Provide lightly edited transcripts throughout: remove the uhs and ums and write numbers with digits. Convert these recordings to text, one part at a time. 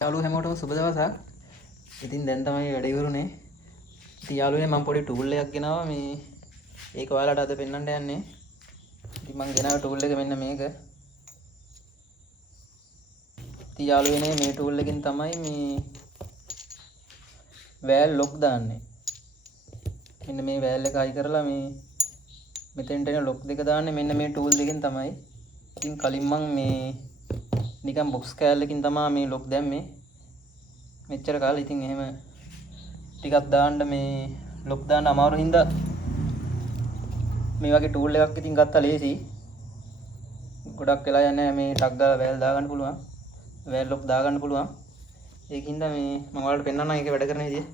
යාළුවෝ හැමෝටම සුබ දවසක්. ඉතින් දැන් තමයි වැඩ ඉවරුනේ. ඉතින් යාළුවනේ මම පොඩි ටූල් එකක් ගෙනාවා මේ. ඒක ඔයාලට අද පෙන්වන්න යන්නේ. ඉතින් මම ගෙනාව ටූල් එක මෙන්න මේක. ඉතින් යාළුවනේ මේ ටූල් එකෙන් තමයි මේ වෑල් ලොක් දාන්නේ. මෙන්න මේ වෑල් එක අයි කරලා මේ මෙතෙන්ට එන ලොක් දෙක දාන්නේ මෙන්න මේ ටූල් දෙකෙන් තමයි. ඉතින් කලින් මම මේ නිකන් බොක්ස් කෑල්ලකින් තමයි මේ ලොක් දැම්මේ. මෙච්චර කාලෙ ඉතින් එහෙම ටිකක් දාන්න මේ ලොක් දාන්න අමාරු හින්දා මේ වගේ ටූල් එකක් ඉතින් ගත්තා ලේසි. ගොඩක් වෙලා යන්නේ මේ ටක් ගාලා වෑල් දාගන්න පුළුවන්. වෑල් ලොක් දාගන්න පුළුවන්. ඒකින්ද මේ මම ඔයාලට පෙන්නන්නම් ඒකේ වැඩ කරන විදිය.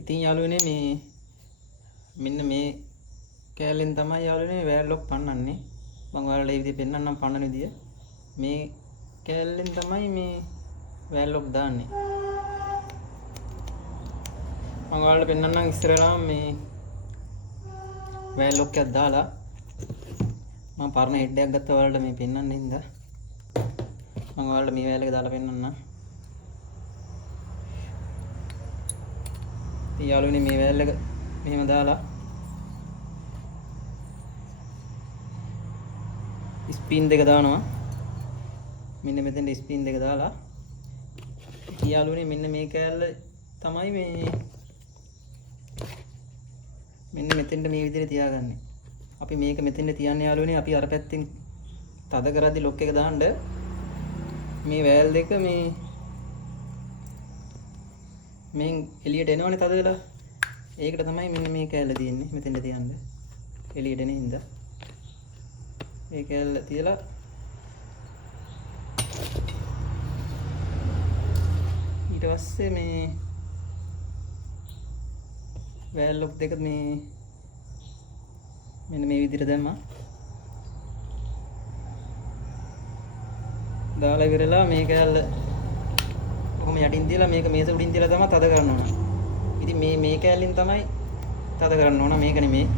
ඉතින් යාළුවනේ මේ මෙන්න මේ කෑල්ලෙන් තමයි යාළුවනේ වෑල් ලොක් පන්නන්නේ. මම ඔයාලට මේ විදිය පෙන්නන්නම් පන්නන විදිය. මේ කෑල්ලෙන් තමයි මේ වෑල් ලොක් දාන්නේ. මම ඔයාලට පෙන්නන්නම් ඉස්සරහාම මේ වෑල් ලොක් එකක් දාලා මම පරණ හෙඩ් එකක් ගත්තා ඔයාලට මේ පෙන්නන්න හින්දා මම ඔයාලට මේ වෑල් එක දාලා පෙන්නන්නම්. ඉතින් යාළුවනේ මේ වෑල් එක මෙහෙම දාලා ස්පීන් දෙක දානවා. මෙන්න මෙතෙන්ට ස්පීන් දෙක දාලා යාළුවනේ මෙන්න මේ කෑල්ල තමයි මේ මෙන්න මෙතෙන්ට මේ විදිහට තියාගන්නේ. අපි මේක මෙතෙන්ට තියන්නේ යාළුවනේ අපි අර පැත්තෙන් තද කරද්දි ලොක් එක දාන්න මේ වෑල් දෙක මේ මෙන් එළියට එනවනේ තද වෙලා. ඒකට තමයි මෙන්න මේ කෑල්ල තියෙන්නේ මෙතෙන්ට තියන්න. එළියට එන හින්දා මේ කෑල්ල තියලා ඊට පස්සේ මේ වෑල් ලොක් දෙක මේ මෙන්න මේ විදිහට දැම්මා. දාලා ඉවරලා මේ කෑල්ල කොහොම යටින් තියලා මේක මේස උඩින් තියලා තමයි තද කරන්න ඕන. ඉතින් මේ කෑල්ලෙන් තමයි තද කරන්න ඕන මේක නෙමෙයි.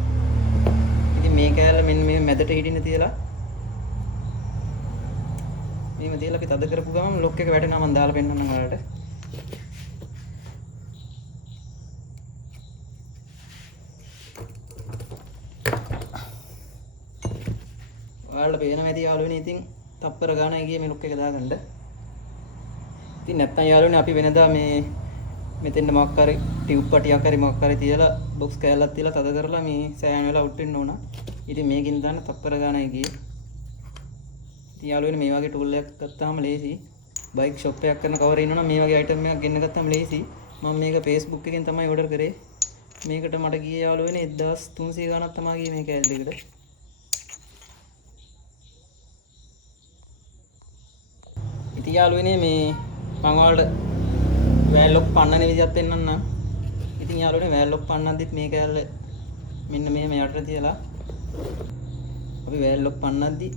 ඉතින් මේ කෑල්ල මෙන්න මේ මැදට හිටින්න තියලා මේව තියලා අපි තද කරපු ගමන් ලොක් එක වැටෙනවා. මම දාලා පෙන්නන්නම් ඔයාලට. ඔයාලට පේනවා ඇති යාළුවනේ ඉතින් තප්පර ගානයි ගියේ මේ ලොක් එක දාගන්න. ඉතින් නැත්තම් යාළුවනේ අපි වෙනදා මේ මෙතෙන්ට මොකක් හරි ටියුබ් පටියක් හරි මොකක් හරි තියලා බොක්ස් කෑල්ලක් තියලා තද කරලා මේ සෑයන වෙලා අවුට් වෙන්න ඕන. ඉතින් මේකෙන් දාන්න තප්පර ගානයි ගියේ. ඉතින් යාළුවනේ මේ වගේ ටූල් එකක් ගත්තාම ලේසි. බයික් ෂොප් එකක් කරන කවරේ ඉන්නවනම් මේ වගේ අයිටම් එකක් ගෙන්න ගත්තාම ලේසි. මම මේක Facebook එකෙන් තමයි ඕඩර් කරේ. මේකට මට ගියේ යාළුවනේ 1300 ගාණක් තමයි ගියේ මේ කෑල්ල දෙකට. ඉතින් යාළුවනේ මේ මම ඔයාලට වෑල් ලොක් පන්නන විදිහත් පෙන්නන්නම්. ඉතින් යාළුවනේ වෑල් ලොක් පන්නද්දිත් මේ කෑල්ල මෙන්න මෙහෙම යටට තියලා අපි වෑල් ලොක් පන්නද්දි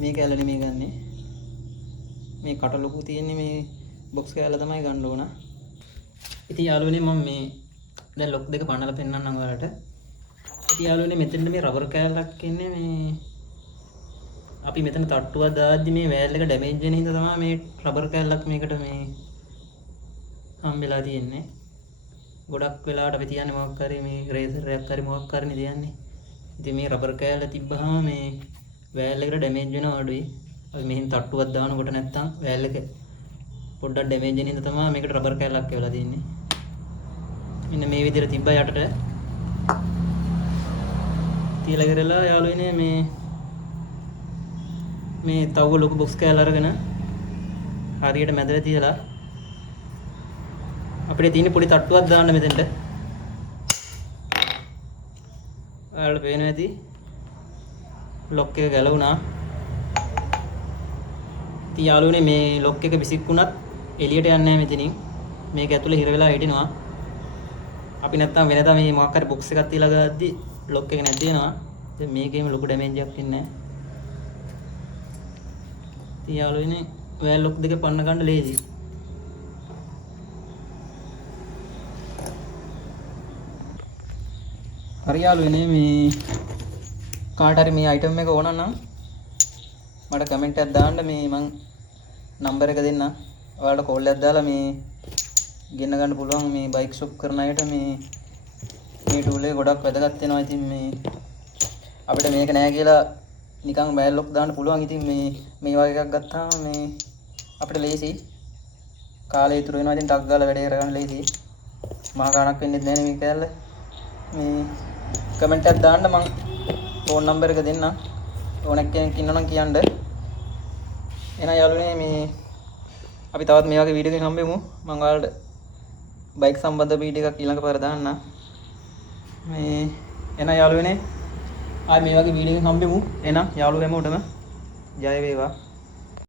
මේ කෑල්ල නෙමෙයි ගන්නෙ. මේ කට ලොකු තියෙන්නේ මේ බොක්ස් කෑල්ල තමයි ගන්න ඕන. ඉතින් යාළුවනේ මම මේ දැන් ලොක් දෙක පන්නලා පෙන්නන්නම් ඔයාලට. ඉතින් යාළුවනේ මෙතෙන්ට මේ රබර් කෑල්ලක් ඉන්නේ මේ අපි මෙතන තට්ටුවක් දාද්දි මේ වෑල් එක ඩැමේජ් වෙන හින්දා තමයි මේ රබර් කෑල්ලක් මේකට මේ හම්බෙලා තියෙන්නේ. ගොඩක් වෙලාවට අපි තියන්නේ මොකක් හරි මේ රේසර් එකක් හරි මොකක් හරිනේ තියන්නේ. ඉතින් මේ රබර් කෑල්ල තිබ්බහම මේ වෑල් එකට ඩැමේජ් වෙනවා අඩුයි. අපි මෙහෙන් තට්ටුවක් දානකොට නැත්තම් වෑල් එක පොඩ්ඩක් ඩැමේජ් වෙන හින්දා තමයි මේකට රබර් කෑල්ලක් වෙලා තියෙන්නේ. මෙන්න මේ විදිහට තිබ්බා යටට. තියලා ඉවරලා යාළුවනේ මේ තව ලොකු බොක්ස් කෑල්ල අරගෙන හරියට මැදට තියලා අපිට තියෙන පොඩි තට්ටුවක් දාන්න මෙතෙන්ට. ඔයාලට පේනවා ඇති ලොක් එක ගැලවුණා. ඉතින් යාළුවනේ මේ ලොක් එක විසික්කුණත් එළියට යන්නේ නැහැ මෙතනින්. මේක ඇතුලේ හිර වෙලා හිටිනවා. අපි නැත්තම් වෙනදා මේ මොකක් හරි බොක්ස් එකක් තියලා ගාද්දි ලොක් එක නැති වෙනවා. දැන් මේකේම ලොකු ඩැමේජ් එකක් ඉන්නේ නැහැ. ඉතින් යාළුවනේ වෑල් ලොක් දෙක පන්න ගන්න ලේසි. හරි යාළුවනේ මේ කාට හරි මේ අයිටම් එක ඕන නම් මට කමෙන්ට් එකක් දාන්න. මේ මං නම්බර එක දෙන්න. ඔයාලට කෝල් එකක් දාලා මේ ගෙන්න ගන්න පුළුවන් මේ බයික් ෂොප් කරන අයට මේ ටූල් එක ගොඩක් වැදගත් වෙනවා. ඉතින් මේ අපිට මේක නෑ කියලා නිකන් බෑල් ලොක් දාන්න පුළුවන්. ඉතින් මේ වගේ එකක් ගත්තාම මේ අපිට ලේසි කාලය ඉතුරු වෙනවා. ඉතින් ටක් ගාලා වැඩේ කරගන්න ලේසි. මහා ගාණක් වෙන්නේ නැහැ මේ කෑල්ල. මේ කමෙන්ට් එකක් දාන්න මම ෆෝන් නම්බර එක දෙන්නම්. ඕනෙක් කෙනෙක් ඉන්නවනම් කියන්න. එහෙනම් යාළුවනේ මේ අපි තවත් මේ වගේ වීඩියෝ එකකින් හම්බෙමු. මම ඔයාලට බයික් සම්බන්ධ වීඩියෝ එකක් ඊළඟ පාර දාන්නම්. මේ එහෙනම් යාළුවනේ ආයි මේ වගේ වීඩියෝ එකකින් හම්බෙමු. එහෙනම් යාළුවෝ හැමෝටම ජය වේවා.